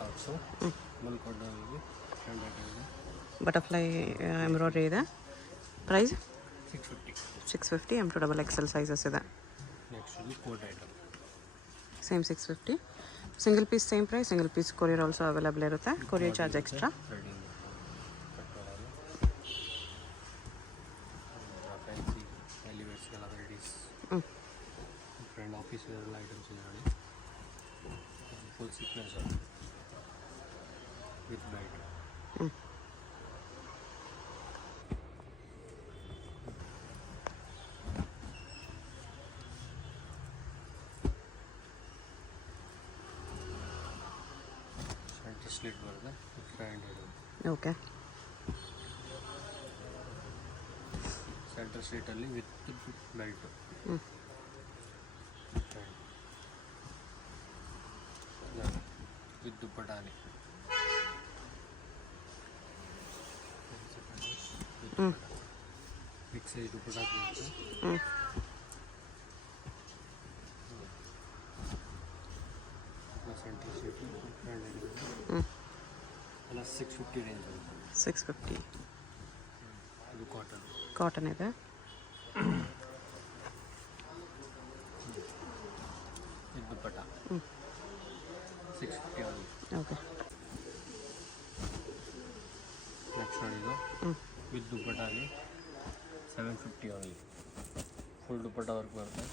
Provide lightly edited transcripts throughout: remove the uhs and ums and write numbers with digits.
Tops ಮಲ್ಕೊಂಡೋಗಿ standard butterfly embroidery ಇದೆ. Price 650. 650. M2XL sizes ಇದೆ. Next coat item same 650. Single piece same price. Single piece courier also available ಇರುತ್ತೆ. Courier charge extra. Fancy ಎಲಿವೇಟ್ಸ್ಗೆಲ್ಲ varieties friend office ಎಲ್ಲ items ಇದೆ ನೋಡಿ. Full sequence with belt. Centre slit ಬರುತ್ತೆ 500. Okay. Centre ಸ್ಟ್ರೀಟಲ್ಲಿ with belt with ದುಪ್ಪಟಾನಿ big size dupatta centre street ಎಲ್ಲ 650 range ಬರುತ್ತೆ. 650. ಇದು ಕಾಟನ್. ಕಾಟನ್ ಇದೆ. ಇದು ದುಪ್ಪಟ 650 ಆಗಿ. ಓಕೆ. ನೆಕ್ಸ್ಟ್ ನೋಡಿದ್ದು ವಿತ್ ದುಪ್ಪಟಾಲಿ 750 ಆಗಿ. ಫುಲ್ ದುಪ್ಪಟ ವರ್ಕ್ ಬರುತ್ತೆ.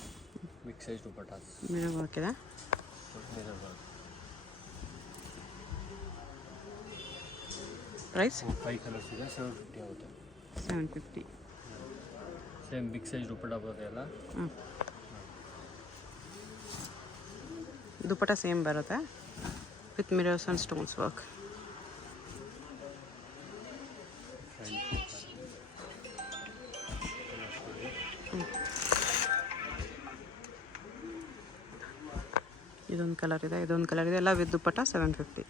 Big size dupatta mirror work ಇದೆ. Mirror work. ಪ್ರೈಸ್ 5 ಕಲರ್ಸ್ ಇದೆ. 750 ಆಗುತ್ತೆ. 750. ಸೇಮ್ ಬಿಗ್ ಸೈಜ್ ದುಪ್ಪಟ ಬರುತ್ತೆ ಎಲ್ಲ. ದುಪ್ಪಟ ಸೇಮ್ ಬರುತ್ತೆ with mirrors and stones work. ಇದೊಂದು ಕಲರ್ ಇದೆ, ಇದೊಂದು ಕಲರ್ ಇದೆ. ಎಲ್ಲ ವಿತ್ ದುಪ್ಪಟ 750.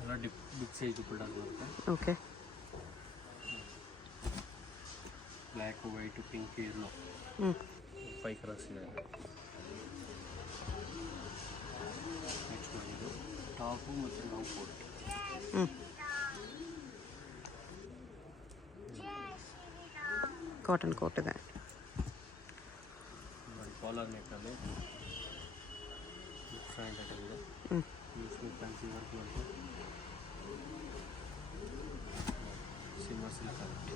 ಎಲ್ಲ ಬಿಗ್ ಸೈಜ್ ದುಪ್ಪಟ ಬರುತ್ತೆ. Okay. Black, white, pink, yellow 5 colours ಇದೆ. ನೆಕ್ಸ್ಟ್ ಇದು ಟಾಪು ಮತ್ತು ನಾವು ಕೋಟ್. ಕಾಟನ್ ಕೋಟ್ ಇದೆ. ಕಾಲರ್ ನೆಕ್ಕಲ್ಲಿ ಫ್ರಂಟ್ ಇದೆ. ಯೂಸ್ಫುಲ್ ಫ್ಯಾನ್ಸಿ ವರ್ಕ್ ಬರುತ್ತೆ. ಸಿಲ್ವರ್ ಸಿಲ್ಕ್ ಆಗುತ್ತೆ.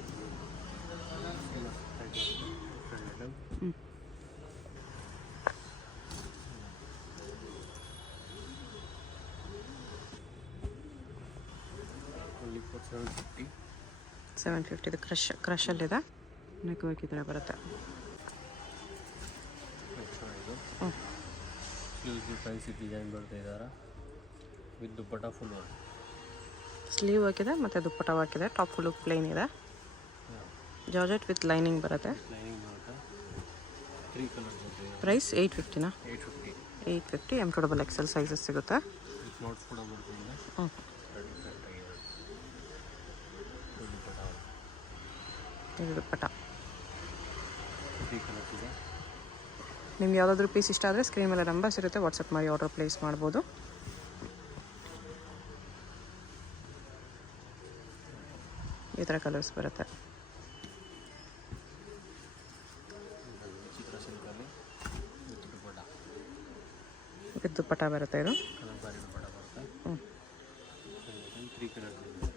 Only for 750. 750. ಇದು ಕ್ರಷಲ್ಲಿದೆ. ನೆಕ್ ವರ್ಕ್ ಈ ಥರ ಬರುತ್ತೆ. ಸ್ಲೀವ್ಸ್ ಫ್ಯಾನ್ಸಿ ಡಿಸೈನ್ ಬರ್ತಾ ಇದ್ದಾರೆ with dupatta full work. Sleeve work ಇದೆ ಮತ್ತು ದುಪ್ಪಟ ವರ್ಕ್ ಇದೆ. ಟಾಪ್ ಫುಲ್ಲು ಪ್ಲೇನ್ ಇದೆ. ಜಾರ್ಜೆಟ್ ವಿತ್ ಲೈನಿಂಗ್ ಬರುತ್ತೆ. ಲೈನಿಂಗ್ ಬರುತ್ತೆ. 3 ಕಲರ್ಸ್ ಬರುತ್ತೆ. ಪ್ರೈಸ್ 850ನಾ? 850. 850. M2XL ಸೈಜಸ್ ಸಿಗುತ್ತೆ. ವಿತ್ ನೋಟ್ಸ್ ಕೂಡ ಬರುತ್ತೆ. ಇದು ದುಪ್ಪಟ. 3 ಕಲರ್ಸ್ ಇದೆ. ನಿಮ್ಗೆ ಯಾವುದಾದ್ರೂ ಪೀಸ್ ಇಷ್ಟ ಆದರೆ ಸ್ಕ್ರೀನ್ ಮೇಲೆ ನಂಬರ್ಸ್ ಇರುತ್ತೆ, ವಾಟ್ಸಪ್ ಮಾಡಿ ಆರ್ಡರ್ ಪ್ಲೇಸ್ ಮಾಡ್ಬೋದು. ಈ ಥರ ಕಲರ್ಸ್ ಬರುತ್ತೆ. ಚಿತ್ರ ಸಿಲ್ಕಲ್ಲಿ ವಿತ್ ದುಪ್ಪಟ ಬರುತ್ತೆ. ಇದು ಕಲಂಕಾರಿ ದುಪ್ಪಟ ಬರುತ್ತೆ. 3 ಕಲರ್ಸ್ ಇದೆ.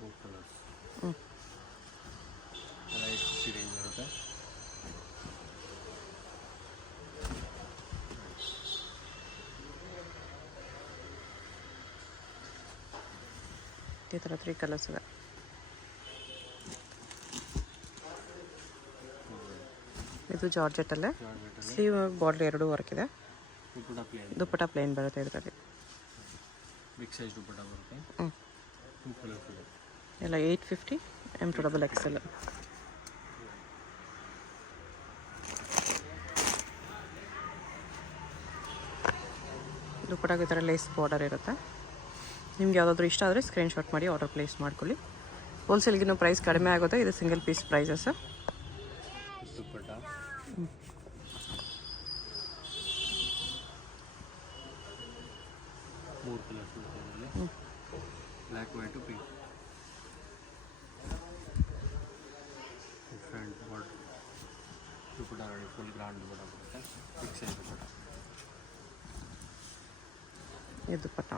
4 ಕಲರ್ಸ್ ಎಲ್ಲ 850 ರೇಂಜ್ ಬರುತ್ತೆ. ಈ ಥರ 3 ಕಲರ್ಸ್ ಇದೆ. ಇದು ಜಾರ್ಜೆಟಲ್ಲೇ ಸ್ಲೀವ್ ಬಾರ್ಡರ್ 2 ವರ್ಕ್ ಇದೆ. ದುಪ್ಪಟ ಪ್ಲೇನ್ ಬರುತ್ತೆ. ಇದರಲ್ಲಿ ಬಿಗ್ ಸೈಜ್ ದುಪ್ಪಟ ಬರುತ್ತೆ. 2 ಕಲರ್ಸ್ ಇದೆ. ಎಲ್ಲ 850. M2XL. ದುಪ್ಪಟಾಗ ಈ ಥರ ಲೇಸ್ ಬಾರ್ಡರ್ ಇರುತ್ತೆ. ನಿಮ್ಗೆ ಯಾವುದಾದ್ರೂ ಇಷ್ಟ ಆದರೆ ಸ್ಕ್ರೀನ್ಶಾಟ್ ಮಾಡಿ ಆರ್ಡರ್ ಪ್ಲೇಸ್ ಮಾಡ್ಕೊಳ್ಳಿ. ಹೋಲ್ಸೇಲ್ಗಿನ್ನೂ ಪ್ರೈಸ್ ಕಡಿಮೆ ಆಗುತ್ತೆ. ಇದು ಸಿಂಗಲ್ ಪೀಸ್ ಪ್ರೈಸಸ್. ದುಪ್ಪಟ ಮೂರು ಕಲರ್ಸ್ ಬರುತ್ತೆ ಇದರಲ್ಲಿ. Black white pink. Different border dupatta ನೋಡಿ, ಫುಲ್ ಗ್ರ್ಯಾಂಡ್ ದುಪ್ಪಟ್ಟ ಬರುತ್ತೆ. Big size dupatta. ಇದು ದುಪ್ಪಟ್ಟ.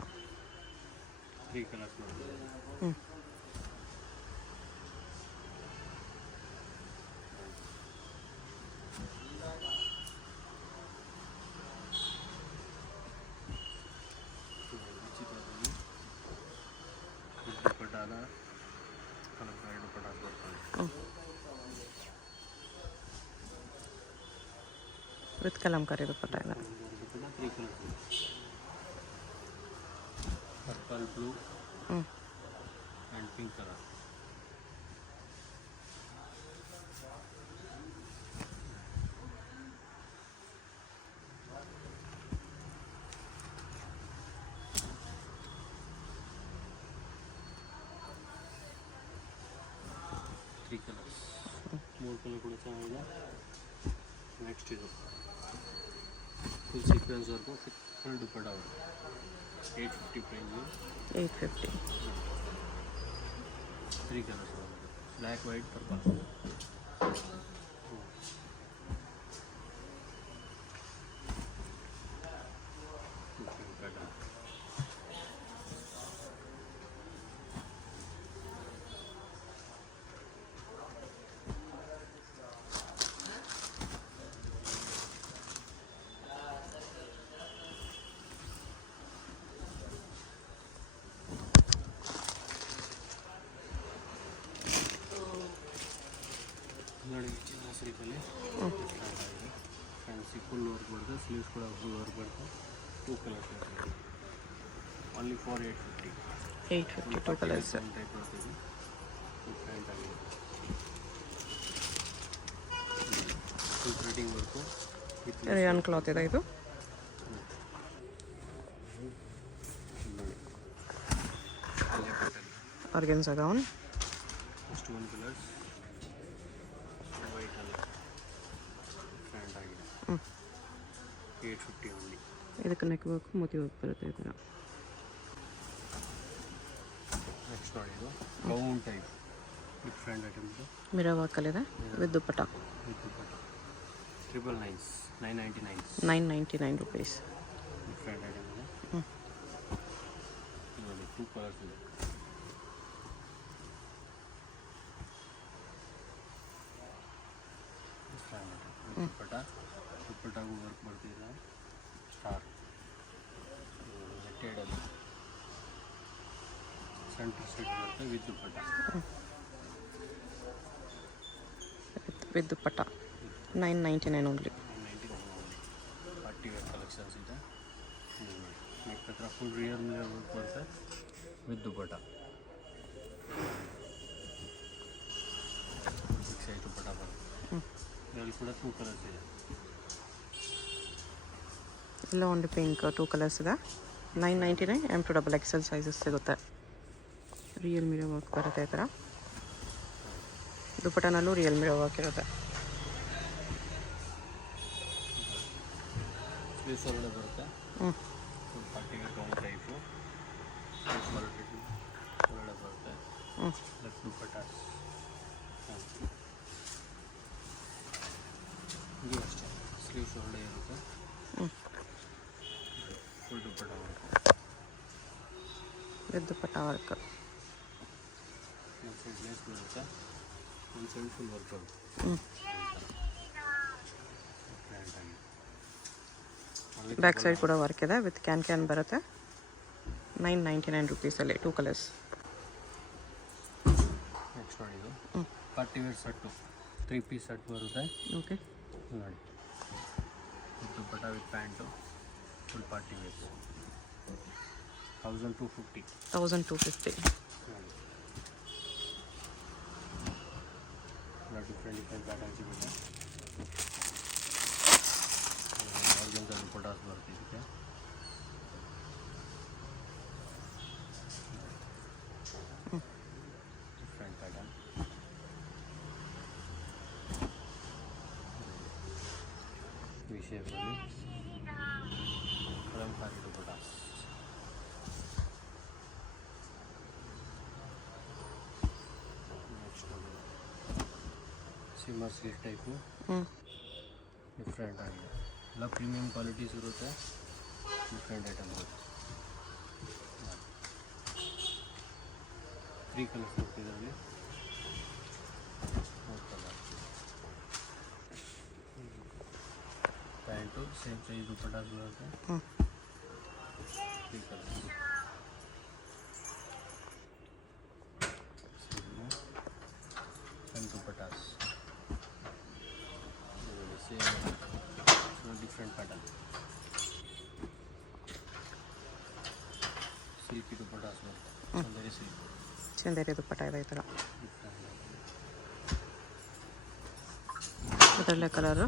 3 ಕಲರ್ಸ್ ಬರುತ್ತೆ. ದುಪ್ಪಟ್ಟಾದ ಕಲರ್ ದುಪ್ಪಟ್ಟ ಬರ್ತದೆ. ವಿತ್ ಕಲಂಕಾರಿ ದುಪ್ಪಟ್ಟ ಎಲ್ಲ. ದುಪ್ಪಟ್ಟ 3 colours. Purple, blue and pink colour. Three colours. 3 colour ಕೂಡ ಚೆನ್ನಾಗಿದೆ. ನೆಕ್ಸ್ಟ್ ಇದು full sequence work, full dupatta ಬರುತ್ತೆ. 850 ಪ್ರೈಸು. 850. 3 ಕಲರ್ಸ್ ಬರುತ್ತೆ. Black, white, purple. ನೋಡಿ ಹಸಿರಿಕಲ್ಲಿ ಫ್ಯಾನ್ಸಿ ಫುಲ್ ವರ್ಕ್ ಬರ್ತದೆ. ಸ್ಲೀವ್ಸ್ ಕೂಡ ಫುಲ್ ವರ್ಕ್ ಬರ್ತದೆ. 2 ಕಲರ್ಸ್ ಬರ್ತದೆ. Only for 850. 850 2 ಕಲರ್ಸ್. ಟೈಪ್ ಬರ್ತದೆ. ಪ್ಯಾಂಟ್ ಆಗಿದೆ. Full printing work with rayon cloth ಇದೆ ಇದು. Organza gown. First 1 colours white ಅಲ್ಲಿ ಪ್ಯಾಂಟ್ ಆಗಿದೆ. 850 ಓನ್ಲಿ. ಇದಕ್ಕೆ ನೆಕ್ ವರ್ಕ್ ಮೋತಿ ವರ್ಕ್ ಬರುತ್ತೆ ಈ ಥರ. ನೆಕ್ಸ್ಟ್ ನೋಡಿ ಇದು gown type different item. Mirror ವರ್ಕಲ್ಲಿದೆ with dupatta. With dupatta 999. 999 rupees. Different item ಇದೆ. ನೋಡಿ 2 ಕಲರ್ಸ್ ಇದೆ. ದುಪ್ಪಟ್ಟಾಗೂ ವರ್ಕ್ ಬರ್ತಿದೆ. ಸ್ಟಾರ್ ನೆಟ್ಟೆಡಲ್ಲಿ ಸೆಂಟರ್ ಸೆಟ್ ಬರುತ್ತೆ with dupatta. With dupatta 999 only. 999 party wear collections ಇದೆ. ನೆಕ್ ಹತ್ರ ಫುಲ್ ರಿಯಲ್ ಮಿರರ್ ವರ್ಕ್ ಬರುತ್ತೆ with dupatta. Big size dupatta ಬರುತ್ತೆ. ಇದರಲ್ಲಿ ಕೂಡ 2 ಕಲರ್ಸ್ ಇದೆ. ಇಲ್ಲ ಒಂದು ಪಿಂಕ್ 2 ಕಲರ್ಸ್ ಇದೆ. 999 M to XXL ಸೈಜಸ್ ಸಿಗುತ್ತೆ. ರಿಯಲ್ ಮಿರರ್ ವರ್ಕ್ ಬರುತ್ತೆ ಈ ಥರ. ದುಪ್ಪಟ್ಟನಲ್ಲೂ ರಿಯಲ್ ಮಿರರ್ ವರ್ಕ್ ಇರುತ್ತೆ. ಸ್ಲೀವ್ಸ್ ಒಳಗಡೆ ಬರುತ್ತೆ. ಫುಲ್ ಪಾರ್ಟಿಗೆ ಗೌನ್ ಟೈಪು ಒಳಗಡೆ ಬರುತ್ತೆ. ಲೈಕ್ ದುಪ್ಪಟ್ಟ ಇದು ಅಷ್ಟೇ. ಸ್ಲೀವ್ಸ್ ಒಳಗಡೆ ಇರುತ್ತೆ. ಫುಲ್ ದುಪ್ಪಟ್ಟ ಬರುತ್ತೆ ವಿತ್ ದುಪ್ಪಟ್ಟ ವರ್ಕ್. ಒಂದು ಸೈಡ್ ಲೇಸ್ ಬರುತ್ತೆ, ಒಂದು ಸೈಡ್ ಫುಲ್ ವರ್ಕ್ ಬರುತ್ತೆ. ಬ್ಯಾಕ್ ಸೈಡ್ ಕೂಡ ವರ್ಕ್ ಇದೆ ವಿತ್ ಕ್ಯಾನ್ ಬರುತ್ತೆ. 999 ರೂಪೀಸಲ್ಲಿ 2 ಕಲರ್ಸ್. ನೆಕ್ಸ್ಟ್ ನೋಡಿ ಇದು party wear set 3 piece set ಬರುತ್ತೆ. ಓಕೆ ನೋಡಿ dupatta with pant full party wear 1250. 1250. ನೋಡಿ ಡಿಫ್ರೆಂಟ್ ಪ್ಯಾಟರ್ನ್ ಸಿಗುತ್ತೆ. ಆರ್ಗನ್ಸಾ ದುಪ್ಪಟ್ಟಾಸ್ ಬರುತ್ತೆ ಇದಕ್ಕೆ. Different pattern. ವಿ ಶೇಪಲ್ಲಿ kalamkari dupattas. Shimmer silk type ಹ್ಞೂ ಡಿಫ್ರೆಂಟ್ ಆಗಿದೆ. ಎಲ್ಲ ಪ್ರೀಮಿಯಂ ಕ್ವಾಲಿಟೀಸ್ ಇರುತ್ತೆ. ಡಿಫ್ರೆಂಟ್ ಐಟಮ್ ಬರುತ್ತೆ. 3 ಕಲರ್ಸ್ ಬರುತ್ತೆ ಇದರಲ್ಲಿ. 4 colour pant same size dupattas ಬರುತ್ತೆ. ಹ್ಞೂ 3 colours and dupattas. Same different pattern. Silky dupattas ಬರುತ್ತೆ. ಚಂದೇರಿ ಸಿಲ್ಕ್ ಚಂದೇರಿ ದುಪ್ಪಟ್ಟ ಇದೆ ಈ ಥರ. ಡಿಫ್ರೆಂಟ್ ಅದರಲ್ಲೇ ಕಲರು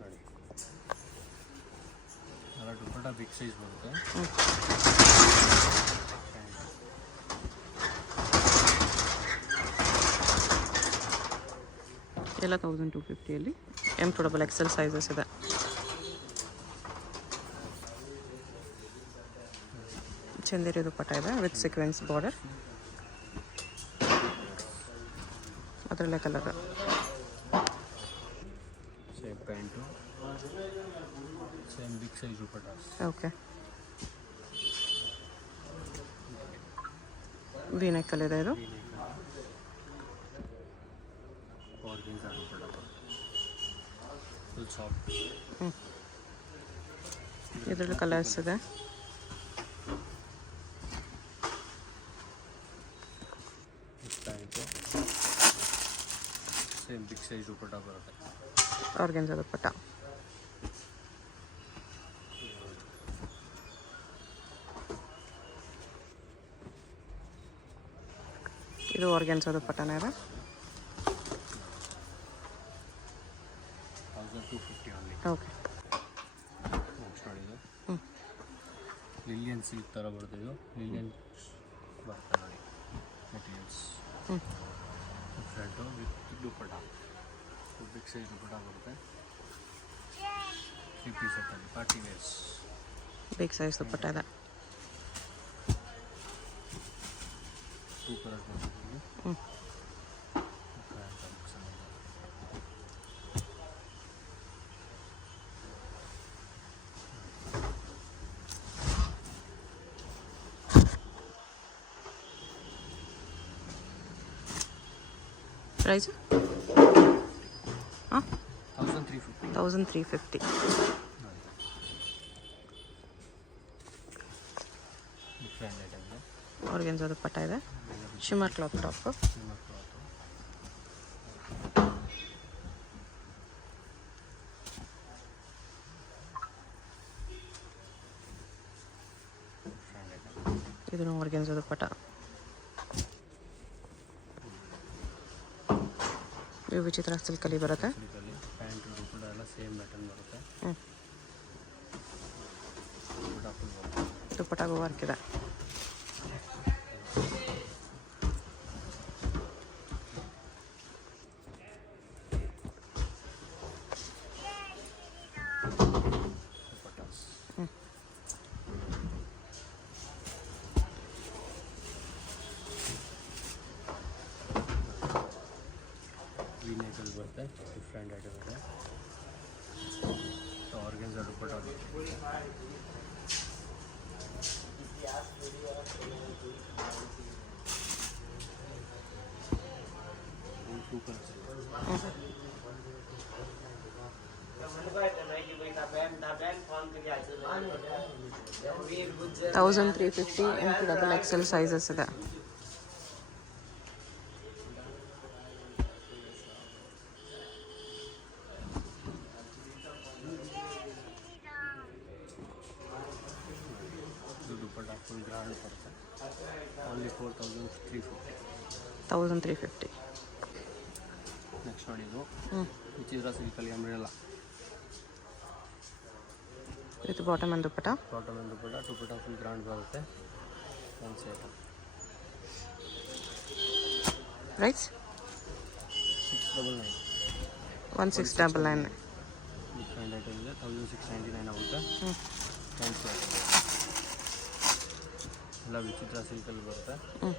ನೋಡಿ. ಅದರ ದುಪ್ಪಟ್ಟ ಬಿಗ್ ಸೈಜ್ ಬರುತ್ತೆ. ಎಲ್ಲ 1250 M2XL ಸೈಜಸ್ ಇದೆ. ಚಂದೇರಿ ದುಪ್ಪಟ್ಟ ಇದೆ ವಿತ್ ಸೀಕ್ವೆನ್ಸ್ ಬಾರ್ಡರ್. ಅದರಲ್ಲೇ colour. Same pant same big size dupattas. Okay V ನೆಕ್ಕಲ್ಲಿದೆ ಇದು. Organza dupatta full soft. ಇದರಲ್ಲಿ ಕಲರ್ಸ್ ಇದೆ. Pant same big size dupatta ಬರುತ್ತೆ. ಆರ್ಗೆನ್ಸಾ ದುಪ್ಪಟ್ಟ. ಇದು ಆರ್ಗೆನ್ಸಾ ದುಪ್ಪಟ್ಟನೇ ಇದೆ. 1250 only. ಓಕೆ ನೆಕ್ಸ್ಟ್ ನೋಡಿದ್ದು ಹ್ಞೂ ಲಿಲಿಯನ್ ಸಿಲ್ಕ್ ಥರ ಬರುತ್ತೆ. ಇದು ಲಿಲಿಯನ್ ಬರುತ್ತೆ ನೋಡಿ ಮೆಟೀರಿಯಲ್ಸ್. ಹ್ಞೂ different with dupatta big size dupatta ಬರುತ್ತೆ. 3 ಪೀಸ್ ಸೆಟ್ಟಲ್ಲಿ party wears. Big size dupatta ಇದೆ. 2 ಕಲರ್ಸ್ ಬರುತ್ತೆ ಇಲ್ಲಿ. ಹ್ಞೂ ಪ್ರೈಸ್ ಹಾಂ 1350. 1350. ಡಿಫ್ರೆಂಟ್ ಐಟಮ್ ಇದೆ. ಆರ್ಗೆನ್ಸಾ ದುಪ್ಪಟ್ಟ ಇದೆ. Shimmer cloth top. Silver cloth. Different item. ಇದನ್ನು ಆರ್ಗೆನ್ಸಾ ದುಪ್ಪಟ್ಟ. ಇವು ವಿಚಿತ್ರ ಸಿಲ್ಕಲ್ಲಿ ಬರುತ್ತೆ. ಸಿಲ್ಕಲ್ಲಿ ಪ್ಯಾಂಟ್ ದುಪ್ಪಟ್ಟ ಎಲ್ಲ ಸೇಮ್ ಪ್ಯಾಟರ್ನ್ ಬರುತ್ತೆ. ಹ್ಞೂ ದುಪ್ಪಟ್ಟ ಫುಲ್ ಬರುತ್ತೆ. ದುಪ್ಪಟ್ಟಾಗೂ ವರ್ಕ್ ಇದೆ. ದುಪ್ಪಟ್ಟಾಸ್. ಹ್ಞೂ ವಿ ನೆಕಲ್ಲಿ ಬರುತ್ತೆ. ಡಿಫ್ರೆಂಟ್ ಐಟಮ್ ಇದೆ. ಆರ್ಗೆನ್ಸಾ ದುಪ್ಪಟ್ಟ ಬರುತ್ತೆ. ಟೂ ಕಲರ್ಸ್ ಇದೆ. 1350 M2XL ಸೈಜಸ್ ಇದೆ. ಇದು ದುಪ್ಪಟ್ಟ ಫುಲ್ ಗ್ರ್ಯಾಂಡ್ ಬರುತ್ತೆ. ಓನ್ಲಿ 4350. 1350. ನೆಕ್ಸ್ಟ್ ನೋಡಿದ್ದು ಹ್ಞೂ ವಿಚಿತ್ರ ಸಿಲ್ಕಲ್ಲಿ umbrella with bottom and dupatta. Bottom and dupatta full grand ಬರುತ್ತೆ. ಒಂದು ಸೆಟ್ ಪ್ರೈಸ್ 699. 1699. ಡಿಫ್ರೆಂಟ್ ಐಟಮ್ ಇದೆ. 1699 ಆಗುತ್ತೆ. ಹ್ಞೂ ಫ್ಯಾನ್ಸಿ ಐಟಮ್ ಎಲ್ಲ ವಿಚಿತ್ರ ಸಿಲ್ಕಲ್ಲಿ ಬರುತ್ತೆ. ಹ್ಞೂ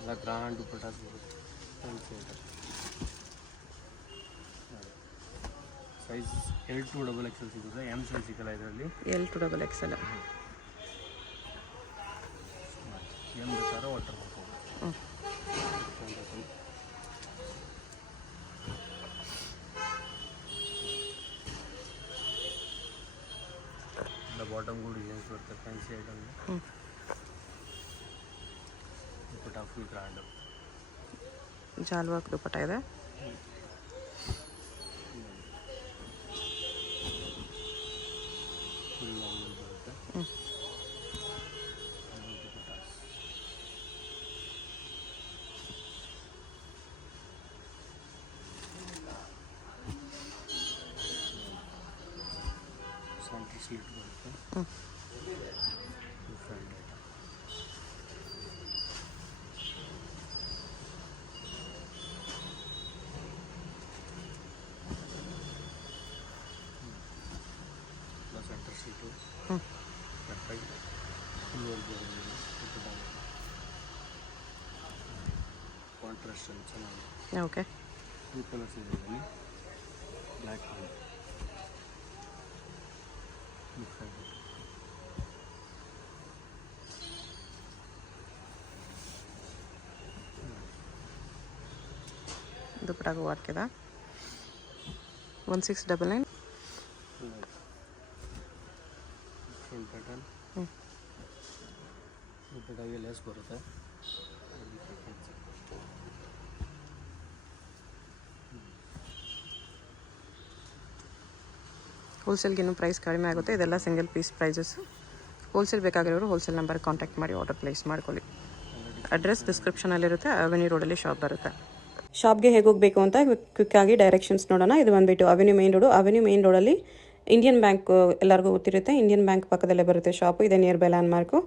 ಎಲ್ಲ ಗ್ರ್ಯಾಂಡ್ ದುಪ್ಪಟ್ಟಾಸ್ ಬರುತ್ತೆ. Fancy item size L to XXL ಸಿಗುತ್ತೆ, M ಸೈಜ್ ಸಿಗಲ್ಲ ಇದರಲ್ಲಿ. L to XXL. M ಬೇಕಾದ್ರೆ ವಾಟರ್ ಮಾಡ್ಕೋಬೋದು. ಬಾಟಮ್ ಕೂಡ ಡಿಸೈನ್ಸ್ ಬರುತ್ತೆ ಫ್ಯಾನ್ಸಿ ಐಟಮ್ಗೆ. ದುಪ್ಪಟ್ಟ ಫುಲ್ ಗ್ರ್ಯಾಂಡು, ಜಾಲ್ ವರ್ಕ್ ದುಪ್ಪಟ್ಟ ಇದೆ. ಫುಲ್ ಲಾಂಗ್ ಬರುತ್ತೆ. ಸೆಂಟ್ರ್ ಸೀಟ್ ಬರುತ್ತೆ. Different item. ಸೆಂಟರ್ ಸೀಟು ಕರೆಕ್ಟಾಗಿ ಫುಲ್ ವರ್ಕ್ ಬರೋದಿಲ್ಲ. ಕಾಂಟ್ರಾಸ್ಟ್ ಚೆನ್ನಾಗಿದೆ. ಓಕೆ. 2 ಕಲರ್ಸ್ ಇದೆ ಇದರಲ್ಲಿ, ಬ್ಲ್ಯಾಕ್ ಆ್ಯಂಡ್ ಡಿಫ್ರೆಂಟ್. ದುಪ್ಪಟ್ಟಾಗೂ ವರ್ಕ್ ಇದೆ. 1699. Different pattern. ದುಪ್ಪಟ್ಟಾಗೆ ಲೇಸ್ ಬರುತ್ತೆ. ಹೋಲ್ಸೇಲ್ಗೆ ಇನ್ನೂ ಪ್ರೈಸ್ ಕಡಿಮೆ ಆಗುತ್ತೆ. ಇದೆಲ್ಲ ಸಿಂಗಲ್ ಪೀಸ್ ಪ್ರೈಸಸ್. ಹೋಲ್ಸೇಲ್ ಬೇಕಾಗಿರೋರು ಹೋಲ್ಸೇಲ್ ನಂಬರ್ ಕಾಂಟ್ಯಾಕ್ಟ್ ಮಾಡಿ ಆರ್ಡರ್ ಪ್ಲೇಸ್ ಮಾಡ್ಕೊಳ್ಳಿ. ಅಡ್ರೆಸ್ ಡಿಸ್ಕ್ರಿಪ್ಷನಲ್ಲಿರುತ್ತೆ. ಅವೆನ್ಯೂ ರೋಡಲ್ಲಿ ಶಾಪ್ ಬರುತ್ತೆ. ಶಾಪ್ಗೆ ಹೇಗೆ ಹೋಗಬೇಕು ಅಂತ ಕ್ವಿಕ್ಕಾಗಿ ಡೈರೆಕ್ಷನ್ಸ್ ನೋಡೋಣ. ಇದು ಬಂದುಬಿಟ್ಟು avenue main road. Avenue main ರೋಡಲ್ಲಿ ಇಂಡಿಯನ್ ಬ್ಯಾಂಕ್ ಎಲ್ಲರಿಗೂ ಗೊತ್ತಿರುತ್ತೆ. ಇಂಡಿಯನ್ ಬ್ಯಾಂಕ್ ಪಕ್ಕದಲ್ಲೇ ಬರುತ್ತೆ ಶಾಪು. ಇದೆ ನಿಯರ್ ಬೈ ಲ್ಯಾಂಡ್ ಮಾರ್ಕು.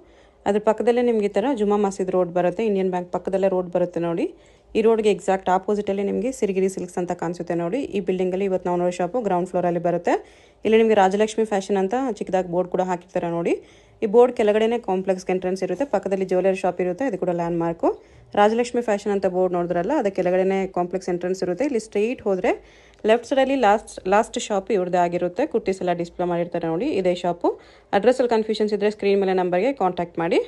ಅದ್ರ ಪಕ್ಕದಲ್ಲೇ ನಿಮಗೆ ಈ ಥರ ಜುಮಾ ಮಸೀದ್ ರೋಡ್ ಬರುತ್ತೆ. ಇಂಡಿಯನ್ ಬ್ಯಾಂಕ್ ಪಕ್ಕದಲ್ಲೇ ರೋಡ್ ಬರುತ್ತೆ ನೋಡಿ. ಈ ರೋಡ್ಗೆ ಎಕ್ಸಾಕ್ಟ್ ಆಪೋಸಿಟಲ್ಲಿ ನಿಮಗೆ ಸಿರಿಗಿರಿ ಸಿಲ್ಕ್ಸ್ ಅಂತ ಕಾಣಿಸುತ್ತೆ ನೋಡಿ. ಈ ಬಿಲ್ಡಿಂಗಲ್ಲಿ ಇವತ್ತು ನಾವು ನೋಡೋ ಶಾಪು ಗ್ರೌಂಡ್ ಫ್ಲೋರಲ್ಲಿ ಬರುತ್ತೆ. ಇಲ್ಲಿ ನಿಮಗೆ ರಾಜಲಕ್ಷ್ಮಿ ಫ್ಯಾಷನ್ ಅಂತ ಚಿಕ್ಕದಾಗಿ ಬೋರ್ಡ್ ಕೂಡ ಹಾಕಿರ್ತಾರೆ ನೋಡಿ. ಈ ಬೋರ್ಡ್ ಕೆಳಗಡೆನೇ ಕಾಂಪ್ಲೆಕ್ಸ್ ಎಂಟ್ರೆನ್ಸ್ ಇರುತ್ತೆ. ಪಕ್ಕದಲ್ಲಿ ಜ್ಯುವೆಲರಿ ಶಾಪ್ ಇರುತ್ತೆ. ಇದು ಕೂಡ ಲ್ಯಾಂಡ್ ಮಾರ್ಕು. ರಾಜಲಕ್ಷ್ಮಿ ಫ್ಯಾಷನ್ ಅಂತ ಬೋರ್ಡ್ ನೋಡಿದ್ರಲ್ಲ, ಅದಕ್ಕೆ ಕೆಳಗಡೆನೇ ಕಾಂಪ್ಲೆಕ್ಸ್ ಎಂಟ್ರೆನ್ಸ್ ಇರುತ್ತೆ. ಇಲ್ಲಿ ಸ್ಟ್ರೈಟ್ ಹೋದರೆ ಲೆಫ್ಟ್ ಸೈಡಲ್ಲಿ ಲಾಸ್ಟ್ ಶಾಪ್ ಇವ್ರದ್ದೇ ಆಗಿರುತ್ತೆ. ಕುರ್ತೀಸ್ ಎಲ್ಲ ಡಿಸ್ಪ್ಲೇ ಮಾಡಿರ್ತಾರೆ ನೋಡಿ. ಇದೇ ಶಾಪು. ಅಡ್ರೆಸ್ಸಲ್ಲಿ ಕನ್ಫ್ಯೂಷನ್ಸ್ ಇದ್ದರೆ ಸ್ಕ್ರೀನ್ ಮೇಲೆ ನಂಬರ್ಗೆ ಕಾಂಟ್ಯಾಕ್ಟ್ ಮಾಡಿ.